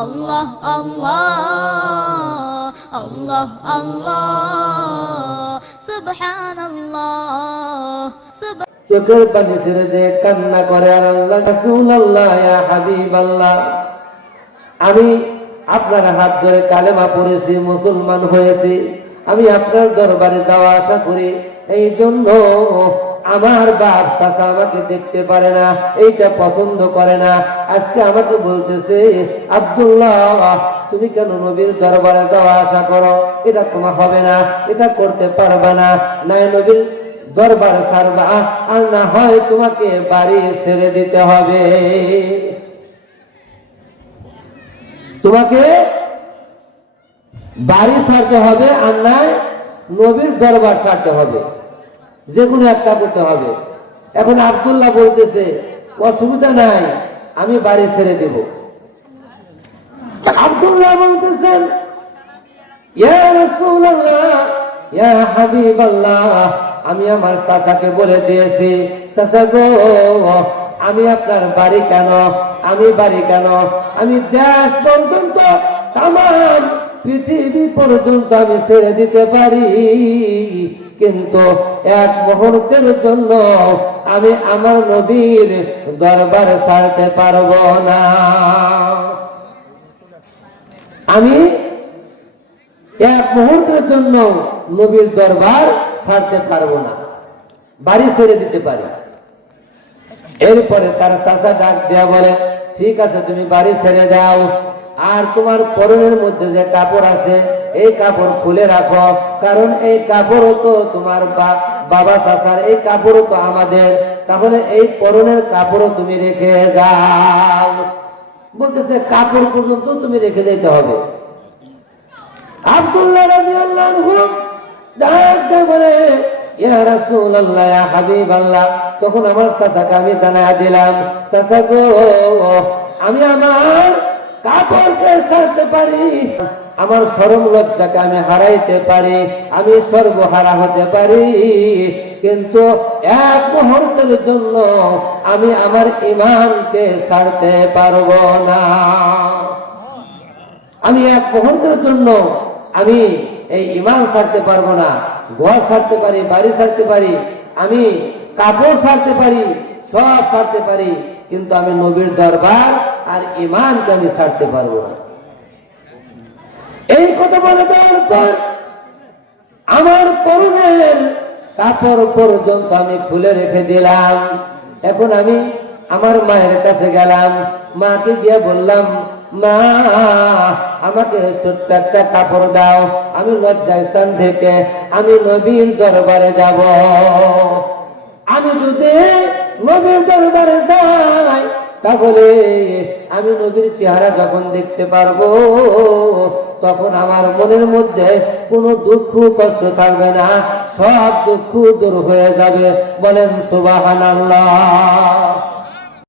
আল্লাহ আল্লাহ আল্লাহ আল্লাহ সুবহানাল্লাহ। চোখের পানি ছেড়ে দিয়ে কান্না করে আর আল্লাহ রাসূলুল্লাহ ইয়া হাবিবাল্লাহ, আমি আপনার হাত ধরে কালেমা পড়েছি, মুসলমান হয়েছি, আমি আপনার দরবারে যাওয়া আশা করি, এই জন্য আমার বাপ চাচা আমাকে দেখতে পারে না, এইটা পছন্দ করে না। আজকে আমাকে বলতেছে আব্দুল্লাহ তুমি কেন নবীর দরবারে যাওয়া আশা করো, এটা তোমার হবে না, এটা করতে পারবা না, নাই নবীর দরবার ছাড়বা আর না হয় তোমাকে বাড়ি ছেড়ে দিতে হবে, তোমাকে বাড়ি ছাড়তে হবে আর নাই নবীর দরবার ছাড়তে হবে, যে কোনো একটা করতে হবে। এখন আব্দুল্লাহ বলতেছে অসুবিধা নাই, আমি বাড়ি ছেড়ে দেব। আব্দুল্লাহ বলতেছেন ইয়া রাসূলুল্লাহ ইয়া হাবিবাল্লাহ, আমি আমার চাচাকে বলে দিয়েছি, চাচা গো আমি আপনার বাড়ি কেন, আমি বাড়ি কেন, আমি দেশ পর্যন্ত তামাম পৃথিবী পর্যন্ত আমি ছেড়ে দিতে পারি, কিন্তু এক মুহূর্তের জন্য আমি আমার নবীর দরবার ছাড়তে পারবো না, আমি এক মুহূর্তের জন্য নবীর দরবার ছাড়তে পারবো না, বাড়ি ছেড়ে দিতে পারি। এরপরে তার চাচা ডাক দেয়া বলে ঠিক আছে তুমি বাড়ি ছেড়ে দাও, আর তোমার পরনের মধ্যে যে কাপড় আছে এই কাপড় খুলে রাখো, কারণ এই কাপড়ও তো তোমার বাবা চাচার, এই কাপড়ও তো আমাদের, তাহলে এই পরনের কাপড়ও তুমি রেখে যাও। বলতেছে কাপড় পর্যন্ত তুমি রেখে দিতে হবে। আব্দুল্লাহ রাদিয়াল্লাহু আনহু ডাক দিয়ে বলে ইয়া রাসূলুল্লাহ ইয়া হাবিবাল্লাহ, তখন আমার চাচাকে আমি জানায়া দিলাম চাচা গো আমি আমার কাপড়কে ছাড়তে পারি, আমার শরম লজ্জাকে আমি হারাইতে পারি, আমি সর্বহারা হতে পারি, কিন্তু এক মুহূর্তের জন্য আমি আমার ঈমানকে ছাড়তে পারবো না, আমি এক মুহূর্তের জন্য আমি এই ঈমান ছাড়তে পারবো না। ঘর ছাড়তে পারি, বাড়ি ছাড়তে পারি, আমি কাপড় ছাড়তে পারি, সব ছাড়তে পারি, কিন্তু আমি নবীর দরবার আর ঈমানকে আমি ছাড়তে পারবো না। এই কথা বলে দেওয়ার পর আমার পরনের কাপড় পর্যন্ত আমি খুলে রেখে দিলাম। এখন আমি আমার মায়ের কাছে গেলাম, মাকে গিয়ে বললাম মা আমাকে ছোট্ট একটা কাপড় দাও, আমি লজ্জাস্থান থেকে আমি নবীর দরবারে যাব, আমি যদি নবীর দরবারে যাই তাহলে আমি নবীর চেহারা যখন দেখতে পারবো তখন আমার মনের মধ্যে কোনো দুঃখ কষ্ট থাকবে না, সব দুঃখ দূর হয়ে যাবে। বলেন সুবহানাল্লাহ।